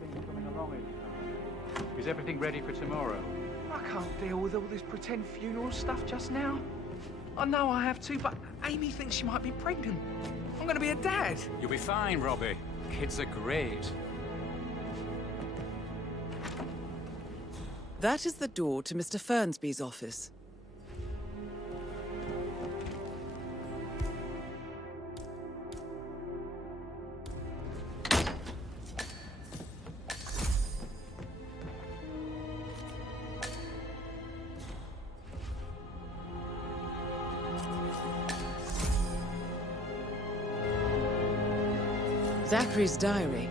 things coming along any time? Is everything ready for tomorrow? I can't deal with all this pretend funeral stuff just now. I know I have to, but Amy thinks she might be pregnant. I'm gonna be a dad. You'll be fine, Robbie. Kids are great. That is the door to Mr. Fernsby's office. Zachary's diary.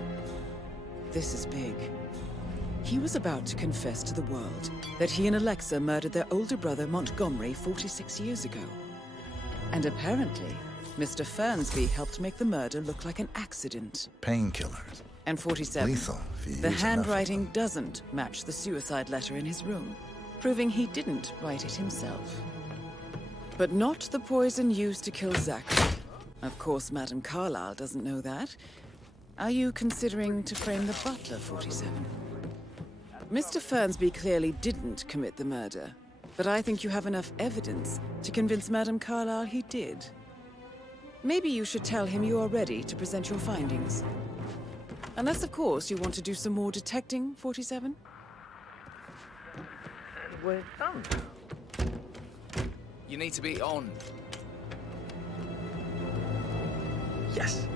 This is big. He was about to confess to the world that he and Alexa murdered their older brother Montgomery 46 years ago. And apparently, Mr. Fernsby helped make the murder look like an accident. Painkillers. And 47. Lethal if you The use handwriting enough of doesn't match the suicide letter in his room, proving he didn't write it himself. But not the poison used to kill Zachary. Of course, Madame Carlyle doesn't know that. Are you considering to frame the butler, 47? Mr. Fernsby clearly didn't commit the murder, but I think you have enough evidence to convince Madame Carlyle he did. Maybe you should tell him you are ready to present your findings. Unless, of course, you want to do some more detecting, 47? And we're done. You need to be on. Yes.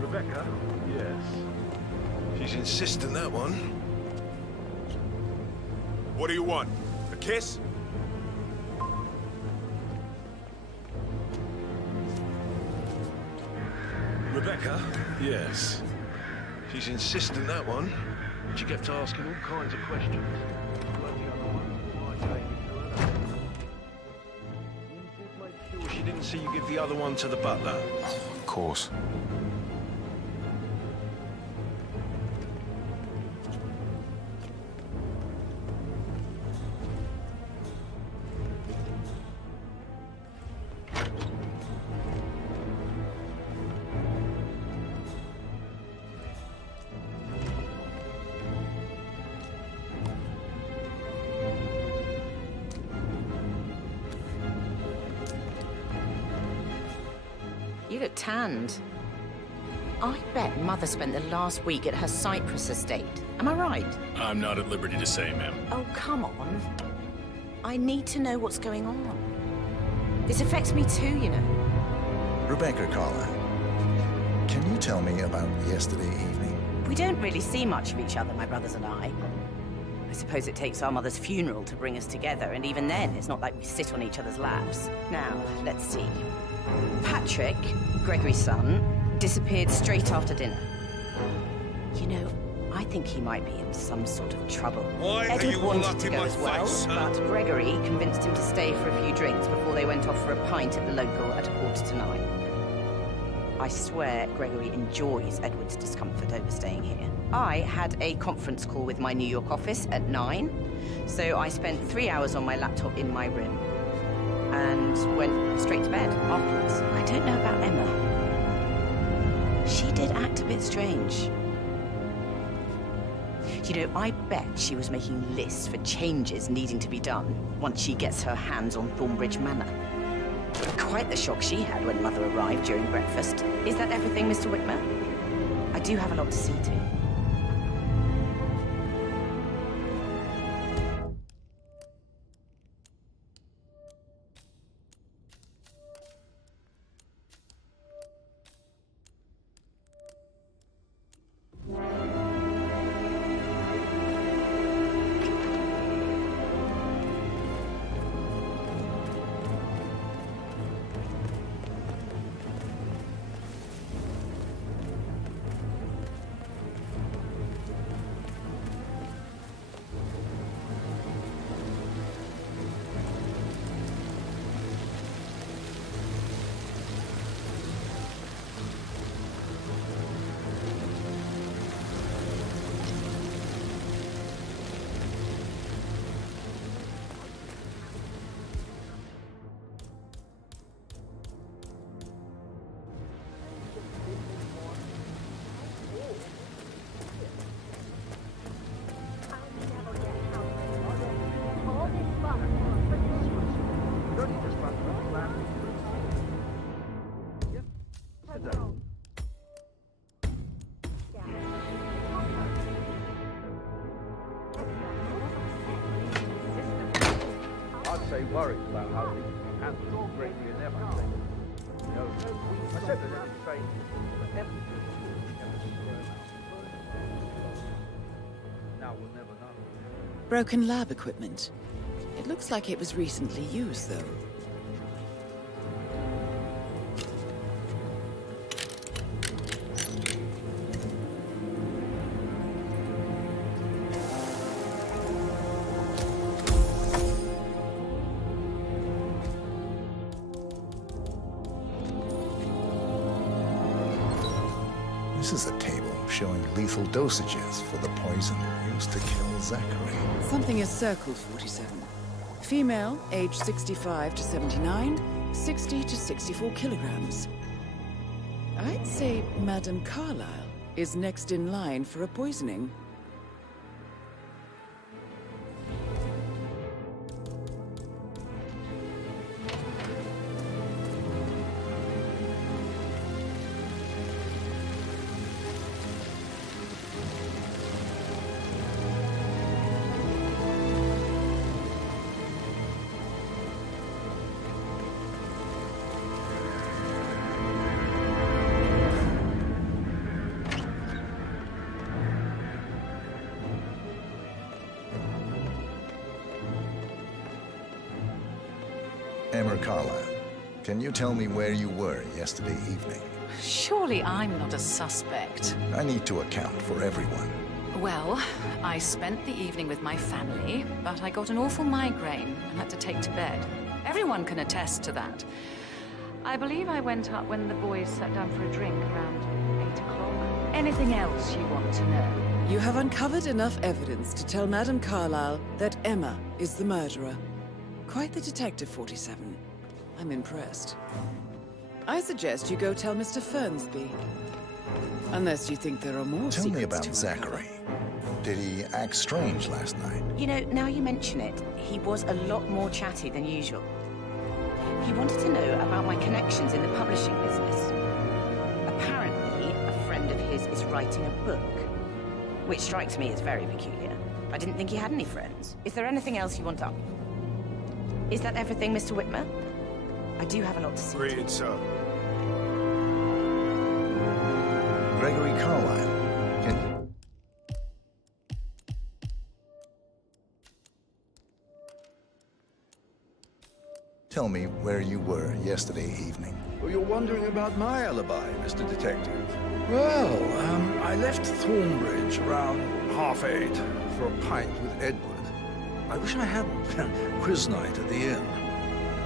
Rebecca? Yes. She's insisting that one. What do you want? A kiss? Rebecca? Yes. She's insisting that one. She kept asking all kinds of questions. You did make sure she didn't see you give the other one to the butler. Of course. You look tanned. I bet Mother spent the last week at her Cyprus estate. Am I right? I'm not at liberty to say, ma'am. Oh, come on. I need to know what's going on. This affects me too, you know. Rebecca Carlyle, can you tell me about yesterday evening? We don't really see much of each other, my brothers and I. I suppose it takes our mother's funeral to bring us together, and even then, it's not like we sit on each other's laps. Now, let's see. Patrick, Gregory's son, disappeared straight after dinner. You know, I think he might be in some sort of trouble. Why Edward are you all wanted up to in go my as well, face, huh? but Gregory convinced him to stay for a few drinks before they went off for a pint at the local at 9:15. I swear Gregory enjoys Edward's discomfort over staying here. I had a conference call with my New York office at 9, so I spent 3 hours on my laptop in my room and went straight to bed afterwards. I don't know about Emma. She did act a bit strange. You know, I bet she was making lists for changes needing to be done once she gets her hands on Thornbridge Manor. Quite the shock she had when Mother arrived during breakfast. Is that everything, Mr. Whitmer? I do have a lot to see to. I'd say worried about how things can handle all greatly and everything. You know, I said that every train, but everything now we'll never know. Broken lab equipment. It looks like it was recently used, though. This is a table showing lethal dosages for the poison used to kill Zachary. Something is circled, 47. Female, age 65 to 79, 60 to 64 kilograms. I'd say Madame Carlyle is next in line for a poisoning. Emma Carlyle, can you tell me where you were yesterday evening? Surely I'm not a suspect. I need to account for everyone. Well, I spent the evening with my family, but I got an awful migraine and had to take to bed. Everyone can attest to that. I believe I went up when the boys sat down for a drink around 8 o'clock. Anything else you want to know? You have uncovered enough evidence to tell Madame Carlyle that Emma is the murderer. Quite the detective, 47. I'm impressed. I suggest you go tell Mr. Fernsby. Unless you think there are more Tell me secrets about to Zachary. uncover. Did he act strange last night? You know, now you mention it, he was a lot more chatty than usual. He wanted to know about my connections in the publishing business. Apparently, a friend of his is writing a book, which strikes me as very peculiar. I didn't think he had any friends. Is there anything else you want up? Is that everything, Mr. Whitmer? I do have a lot to see. Agreed, sir. Gregory Carlyle, can... Tell me where you were yesterday evening. Well, you're wondering about my alibi, Mr. Detective. Well, I left Thornbridge around 8:30 for a pint with Edward. I wish I hadn't. Quiz night at the inn.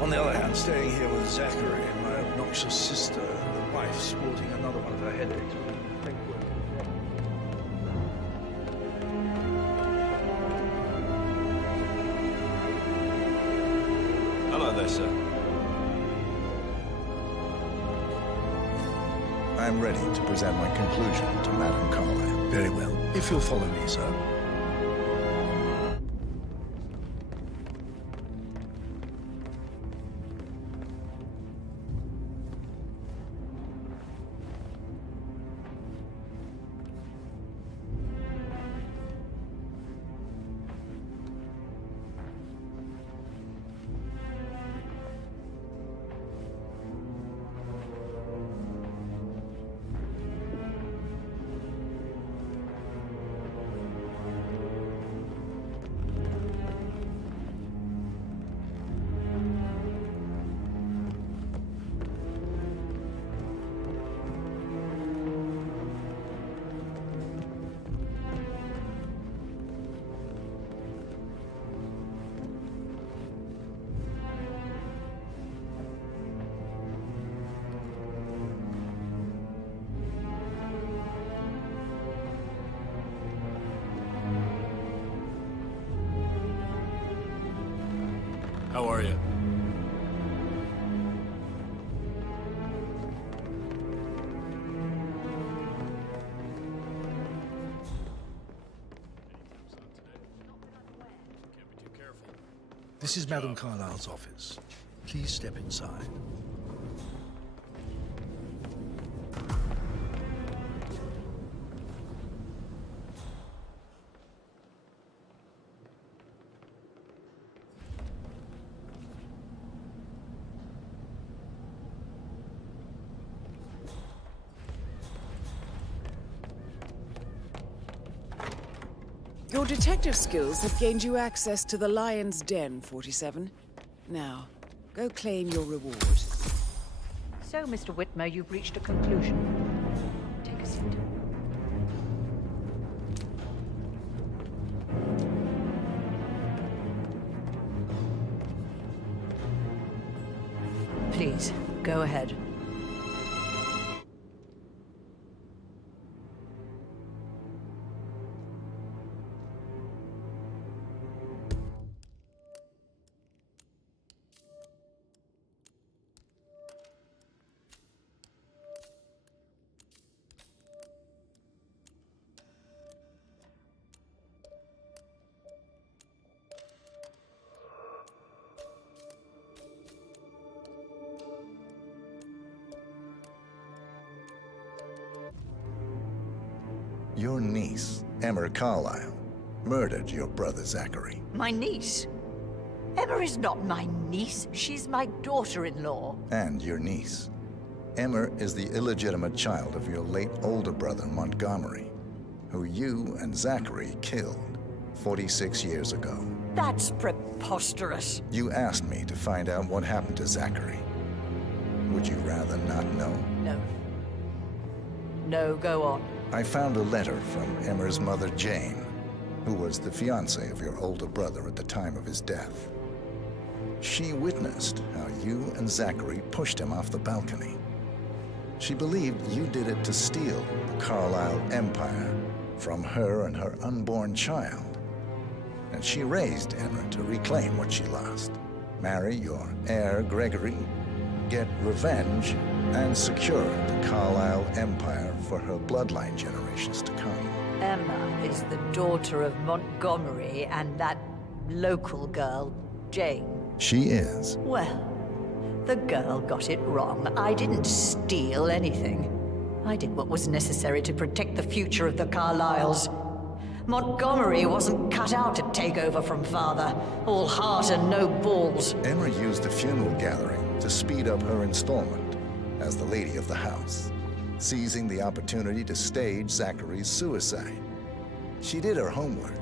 On the other hand, staying here with Zachary and my obnoxious sister and the wife sporting another one of her headaches would make work. Hello there, sir. I'm ready to present my conclusion to Madame Carlyle. Very well. If you'll follow me, sir. How are you? This is Madame Carlyle's office. Please step inside. Your detective skills have gained you access to the Lion's Den, 47. Now, go claim your reward. So, Mr. Whitmer, you've reached a conclusion. Take a seat. Please, go ahead. Your niece, Emma Carlyle, murdered your brother Zachary. My niece? Emma is not my niece. She's my daughter-in-law. And your niece. Emma is the illegitimate child of your late older brother, Montgomery, who you and Zachary killed 46 years ago. That's preposterous. You asked me to find out what happened to Zachary. Would you rather not know? No. No, go on. I found a letter from Emma's mother, Jane, who was the fiancée of your older brother at the time of his death. She witnessed how you and Zachary pushed him off the balcony. She believed you did it to steal the Carlyle empire from her and her unborn child. And she raised Emma to reclaim what she lost. Marry your heir, Gregory, get revenge, and secure the Carlyle empire for her bloodline generations to come. Emma is the daughter of Montgomery and that local girl, Jane. She is. Well, the girl got it wrong. I didn't steal anything. I did what was necessary to protect the future of the Carlyles. Montgomery wasn't cut out to take over from father. All heart and no balls. Emma used the funeral gathering to speed up her installment as the lady of the house, seizing the opportunity to stage Zachary's suicide. She did her homework,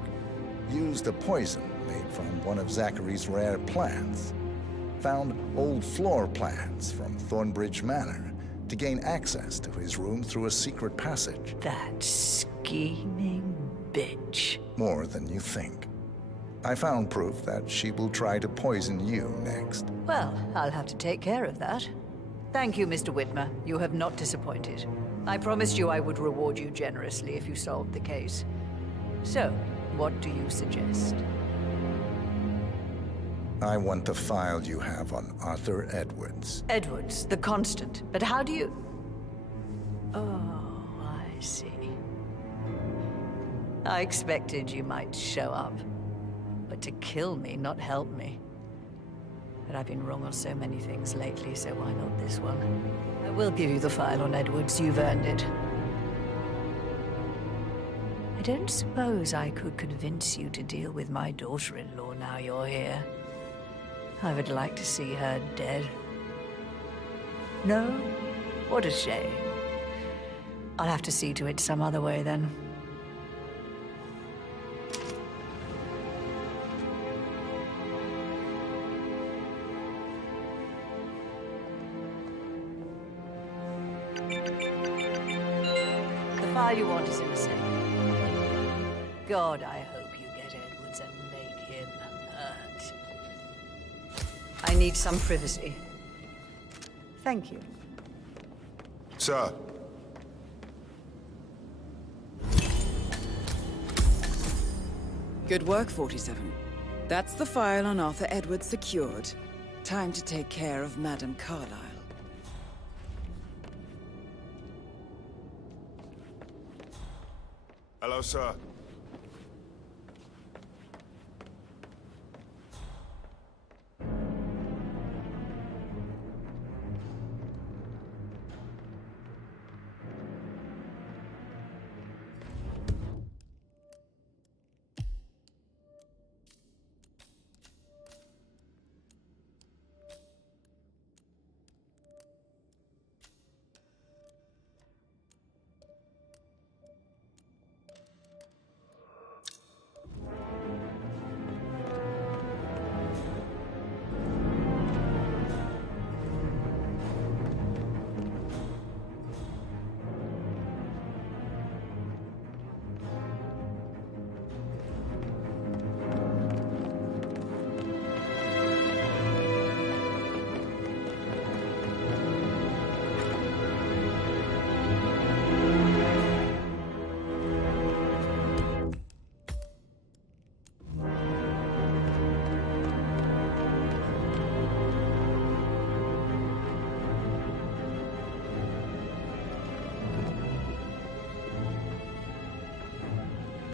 used a poison made from one of Zachary's rare plants, found old floor plans from Thornbridge Manor to gain access to his room through a secret passage. That scheming bitch. More than you think. I found proof that she will try to poison you next. Well, I'll have to take care of that. Thank you, Mr. Whitmer. You have not disappointed. I promised you I would reward you generously if you solved the case. So, what do you suggest? I want the file you have on Arthur Edwards. Edwards, the Constant. But how do you... Oh, I see. I expected you might show up. But to kill me, not help me. But I've been wrong on so many things lately, so why not this one? I will give you the file on Edwards. You've earned it. I don't suppose I could convince you to deal with my daughter-in-law now you're here. I would like to see her dead. No? What a shame. I'll have to see to it some other way then. The file you want is in the safe. God, I hope you get Edwards and make him hurt. I need some privacy. Thank you. Sir. Good work, 47. That's the file on Arthur Edwards secured. Time to take care of Madame Carlyle. Hello, sir.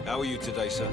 How are you today, sir?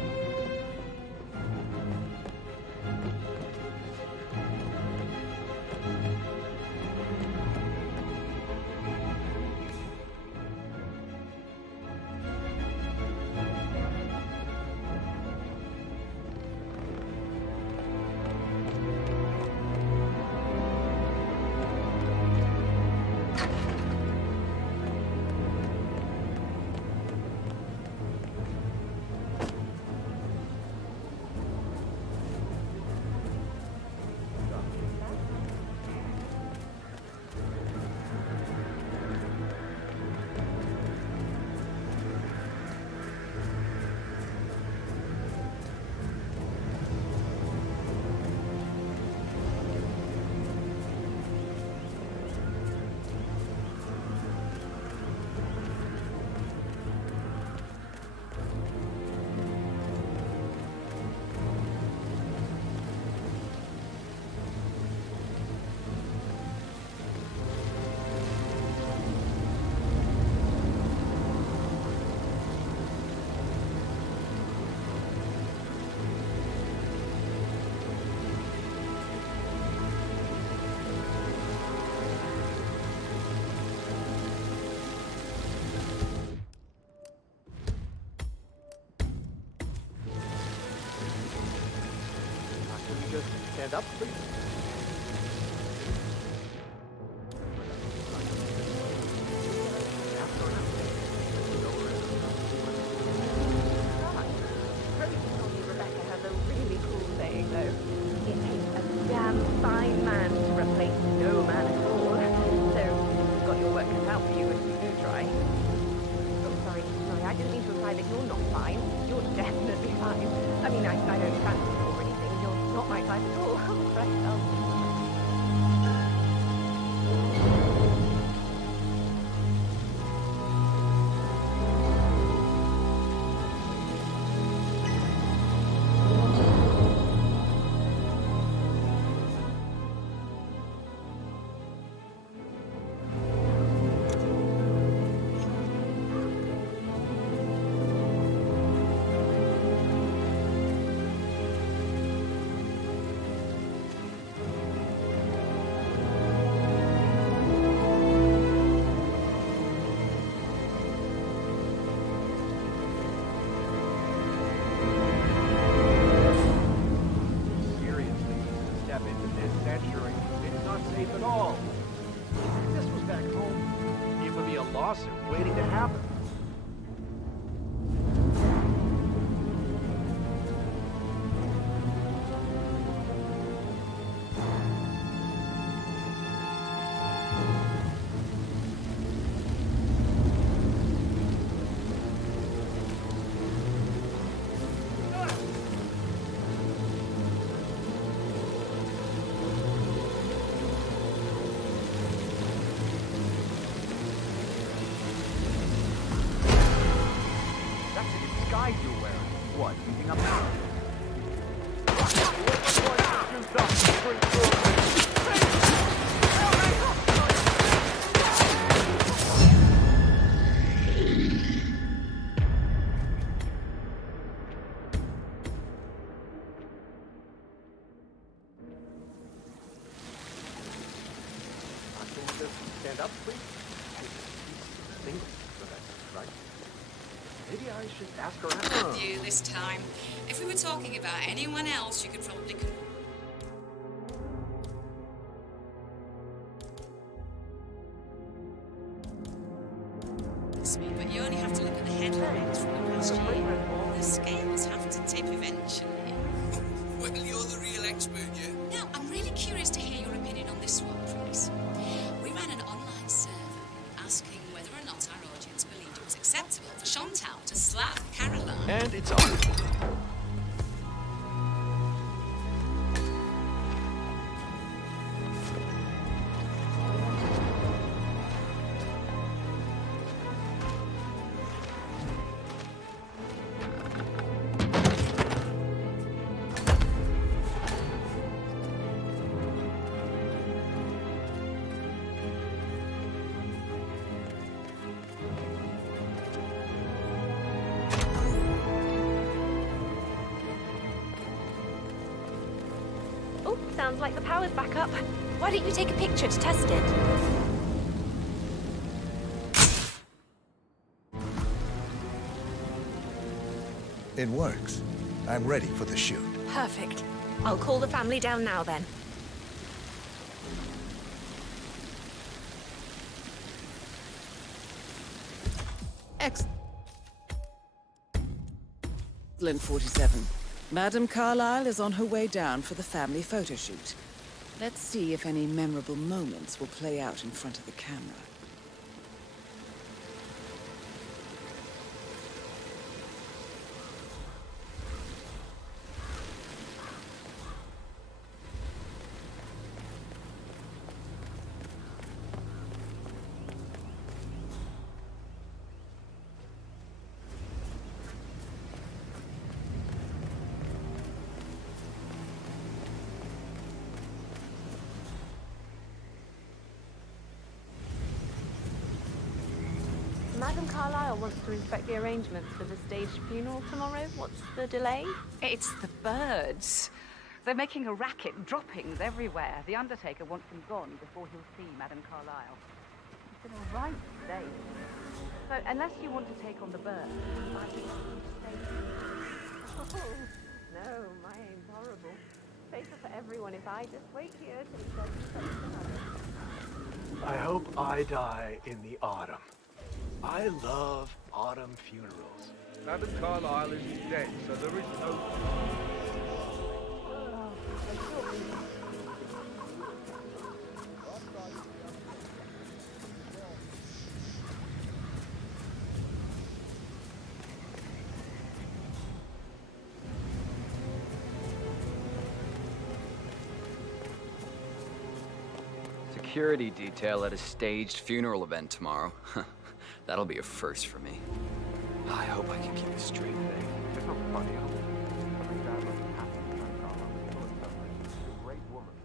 Just stand up, please. Rebecca has a really cool saying, though. It takes a damn fine man to replace no man at all. So, you've got your work cut out for you if you do try. Oh, sorry, I didn't mean to imply that you're not fine. You're definitely fine. I mean, I don't fancy you or anything. You're not my type at all. Oh, Christ, waiting to happen. stand up, please? Single, so that's right. Maybe I should ask her out. With you this time. If we were talking about anyone else, you could probably... Me, but you only have to look at the headlines from the past year. The scales have to tip eventually. Well, you're the real expert, yeah? Now, I'm really curious to hear your opinion on this one, Price. We ran an online survey asking whether or not our audience believed it was acceptable for Chantal to slap Caroline. And it's on. Oh, sounds like the power's back up. Why don't you take a picture to test it? It works. I'm ready for the shoot. Perfect. I'll call the family down now then. Excellent, 47. Madame Carlyle is on her way down for the family photo shoot. Let's see if any memorable moments will play out in front of the camera. Madame Carlyle wants to inspect the arrangements for the staged funeral tomorrow. What's the delay? It's the birds. They're making a racket, droppings everywhere. The Undertaker wants them gone before he'll see Madame Carlyle. It's been all right today. So, unless you want to take on the birds, I think you stay. Oh, no, my aim's horrible. Safer for everyone if I just wait here till he says something. I hope I die in the autumn. I love autumn funerals. Madame Carlyle is dead, so there is no... Security detail at a staged funeral event tomorrow. That'll be a first for me. I hope I can keep it straight. It's not funny. Something bad must have happened to Madame Carlyle. She's a great woman.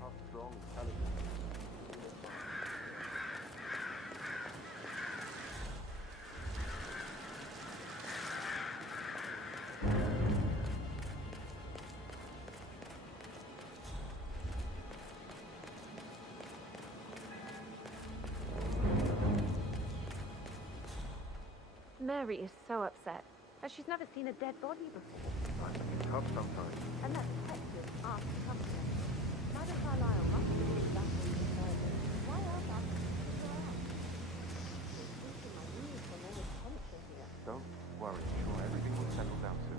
How strong, intelligent. Mary is so upset. She's never seen a dead body before. I think it's tough sometimes. And that detective asked to come here. Madame Carlyle must have been exactly the murder. Why else ask her to go out? It's reaching my knees from all this tension here. Don't worry. Sure, everything will settle down soon.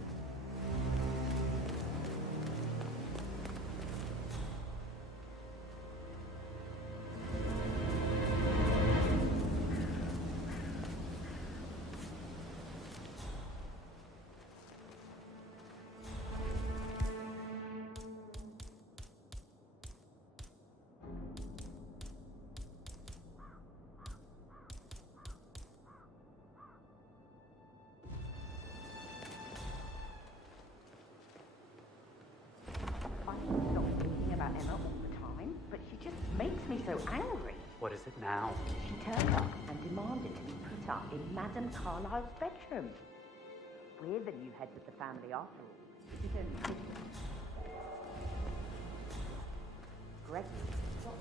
So angry. What is it now? She turned up and demanded to be put up in Madame Carlyle's bedroom. We're the new heads of the family after all. She's only 50. Greg, what?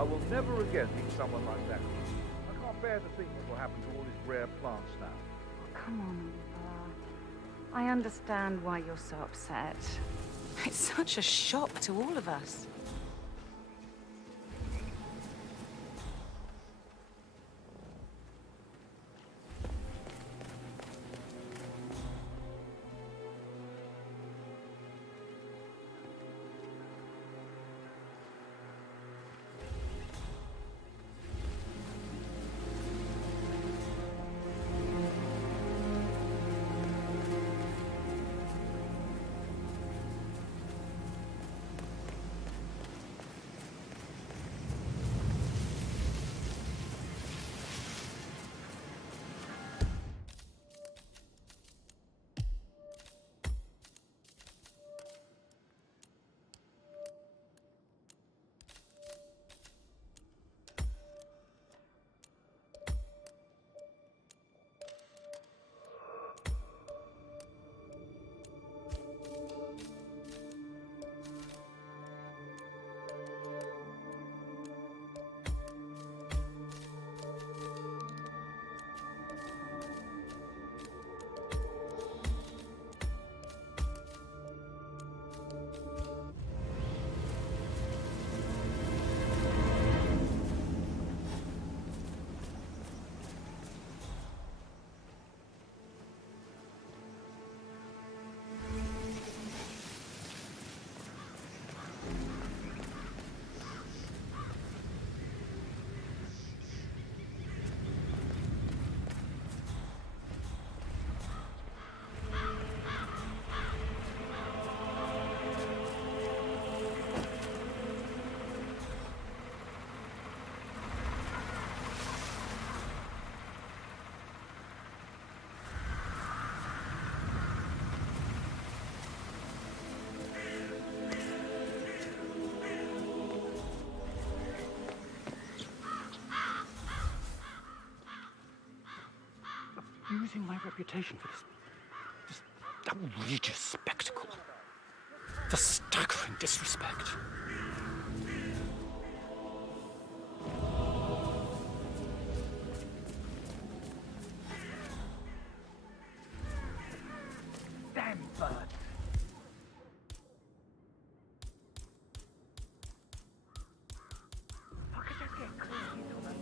I will never again meet someone like that. I can't bear to think what will happen to all these rare plants now. Come on, Oliver. I understand why you're so upset. It's such a shock to all of us. Using my reputation for this outrageous spectacle. The staggering disrespect. Damn bird. I could just get cookies on that.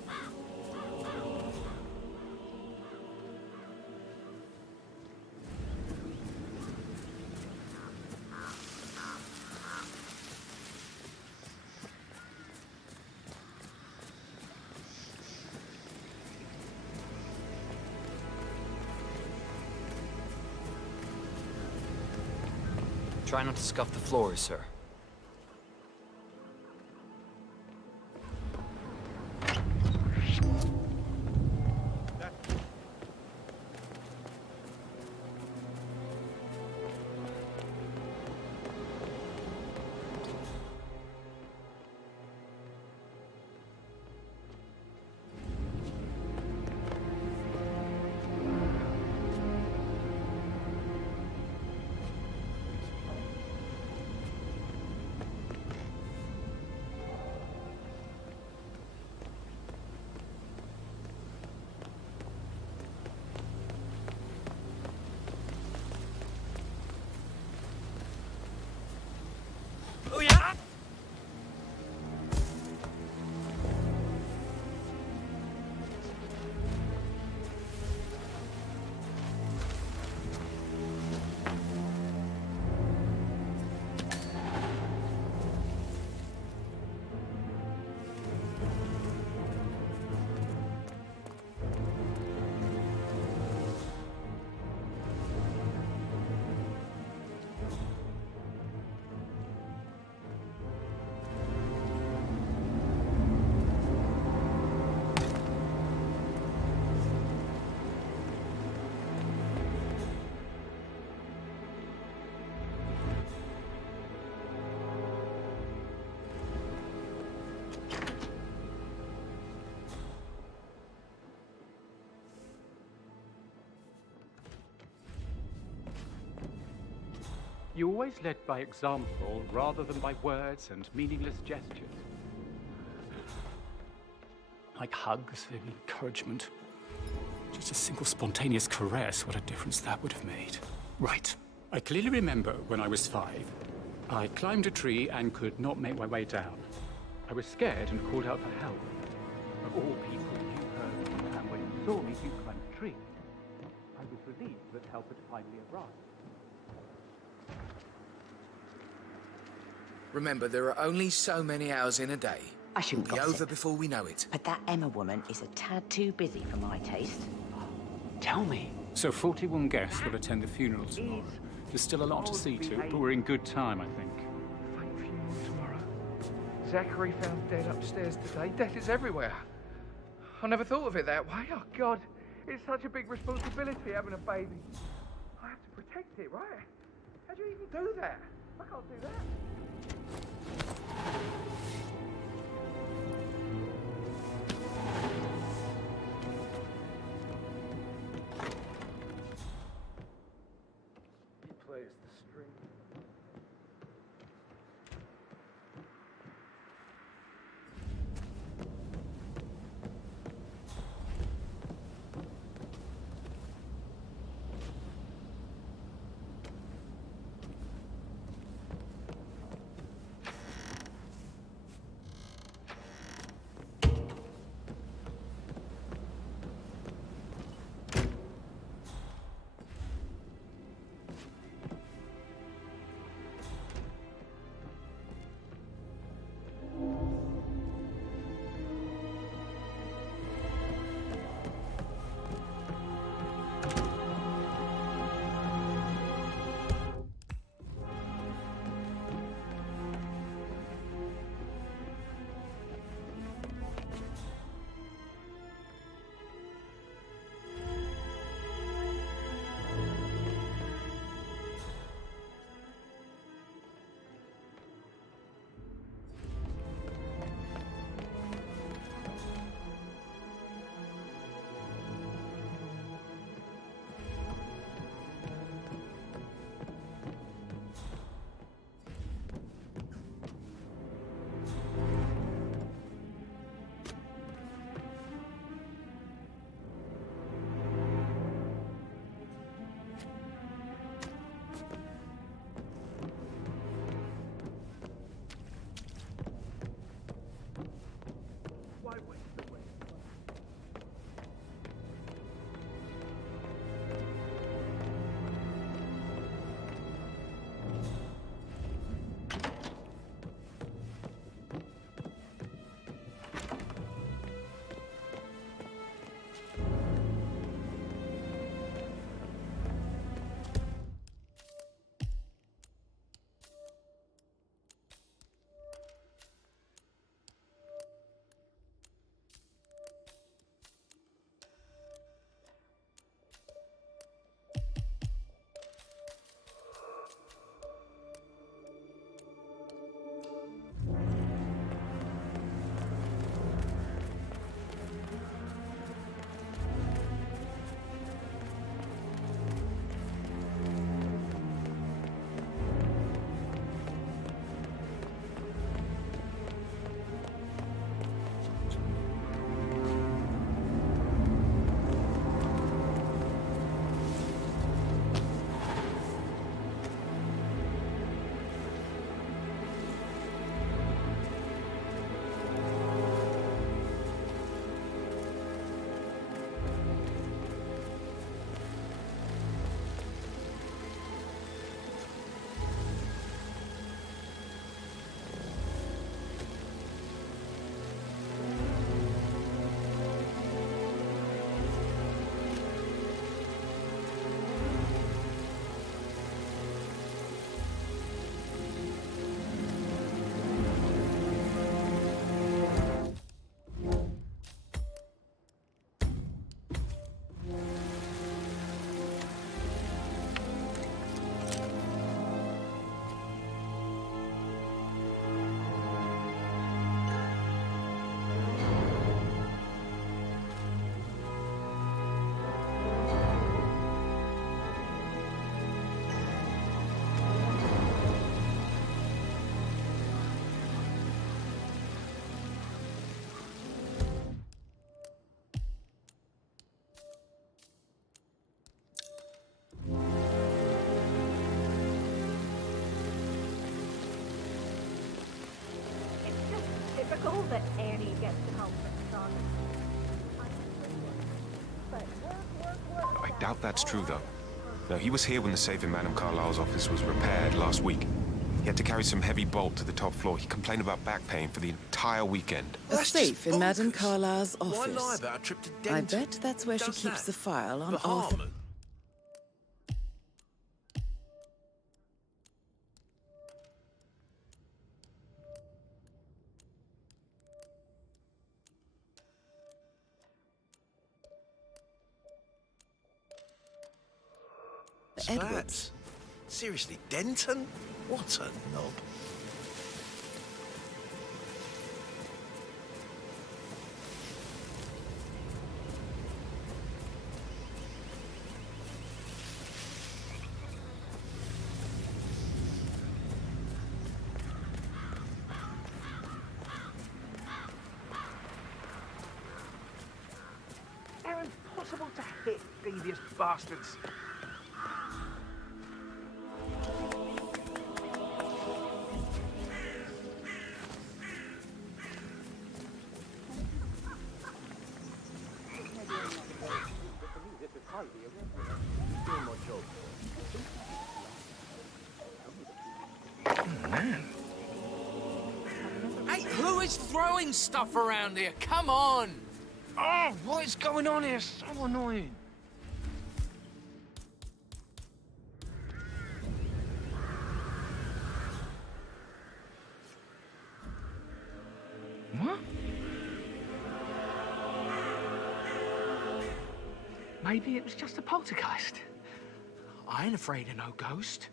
Try not to scuff the floors, sir. Oh yeah! You always led by example rather than by words and meaningless gestures. like hugs and encouragement. Just a single spontaneous caress, what a difference that would have made. Right. I clearly remember when I was 5. I climbed a tree and could not make my way down. I was scared and called out for help. Of all people, you heard, and when you saw me, you climbed the tree. I was relieved that help had finally arrived. Remember, there are only so many hours in a day. I shouldn't It'll be gossip. over before we know it. But that Emma woman is a tad too busy for my taste. Tell me. So 41 guests will attend the funeral tomorrow. There's still a lot to see to, but we're in good time, I think. Fake funeral tomorrow. Zachary found dead upstairs today. Death is everywhere. I never thought of it that way. Oh, God. It's such a big responsibility having a baby. I have to protect it, right? How do you even do that? I can't do that. He plays the string. all that Annie gets to help with son. But work. I doubt that's true, though. No, he was here when the safe in Madame Carlyle's office was repaired last week. He had to carry some heavy bolt to the top floor. He complained about back pain for the entire weekend. A safe in Madame Carlyle's Why office. lie about a trip to I Denton? bet that's where she Does keeps that? the file on For Arthur. Hartman? Edwards. Seriously, Denton? What a knob. They're impossible to hit, devious bastards. Hey, who is throwing stuff around here? Come on! Oh, what is going on here? So annoying. What? Maybe it was just a poltergeist. I ain't afraid of no ghost.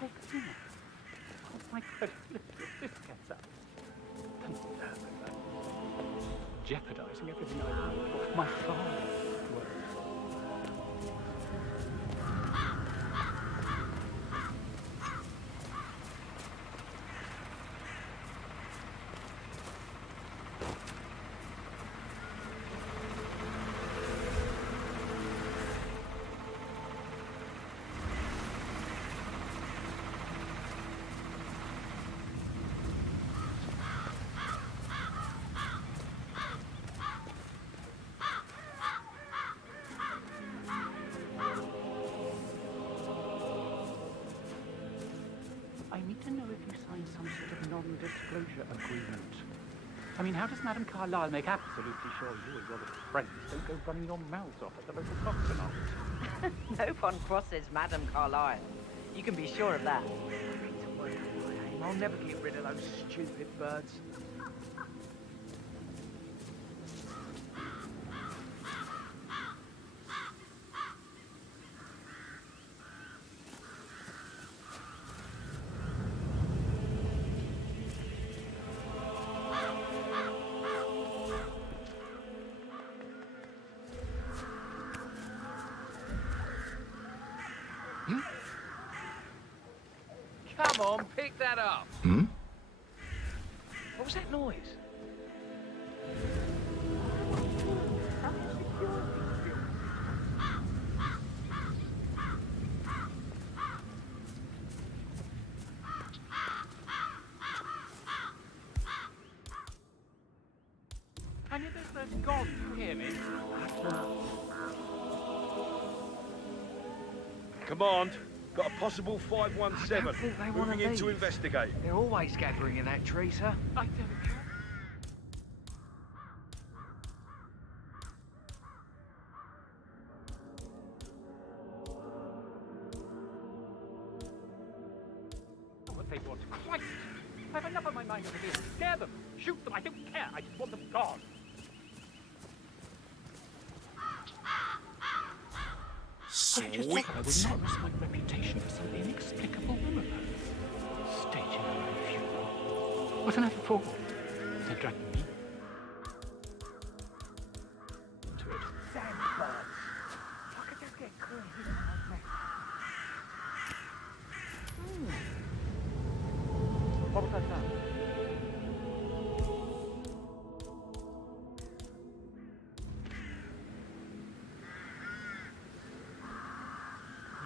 Oh my God, this gets up. Jeopardizing everything I do. My father. I need to know if you signed some sort of non-disclosure agreement. I mean, how does Madame Carlyle make absolutely sure you and your little friends don't go running your mouths off at the local pub tonight? No one crosses Madame Carlyle. You can be sure of that. I'll never get rid of those stupid birds. Come on, pick that up. Hmm? What was that noise? I knew those birds gone. You hear me? Command, got a possible 517 moving in to investigate. They're always gathering in that tree, sir. I don't care. What they want. Christ! I have enough on my mind over here. Scare them! Shoot them! I don't care! I just want them gone! Sweet. I would not risk my reputation for some inexplicable rumor. Staging my own funeral. What on earth for? They're dragging me into it. Damn birds! If I could just get clear here, I'd make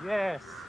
Yes.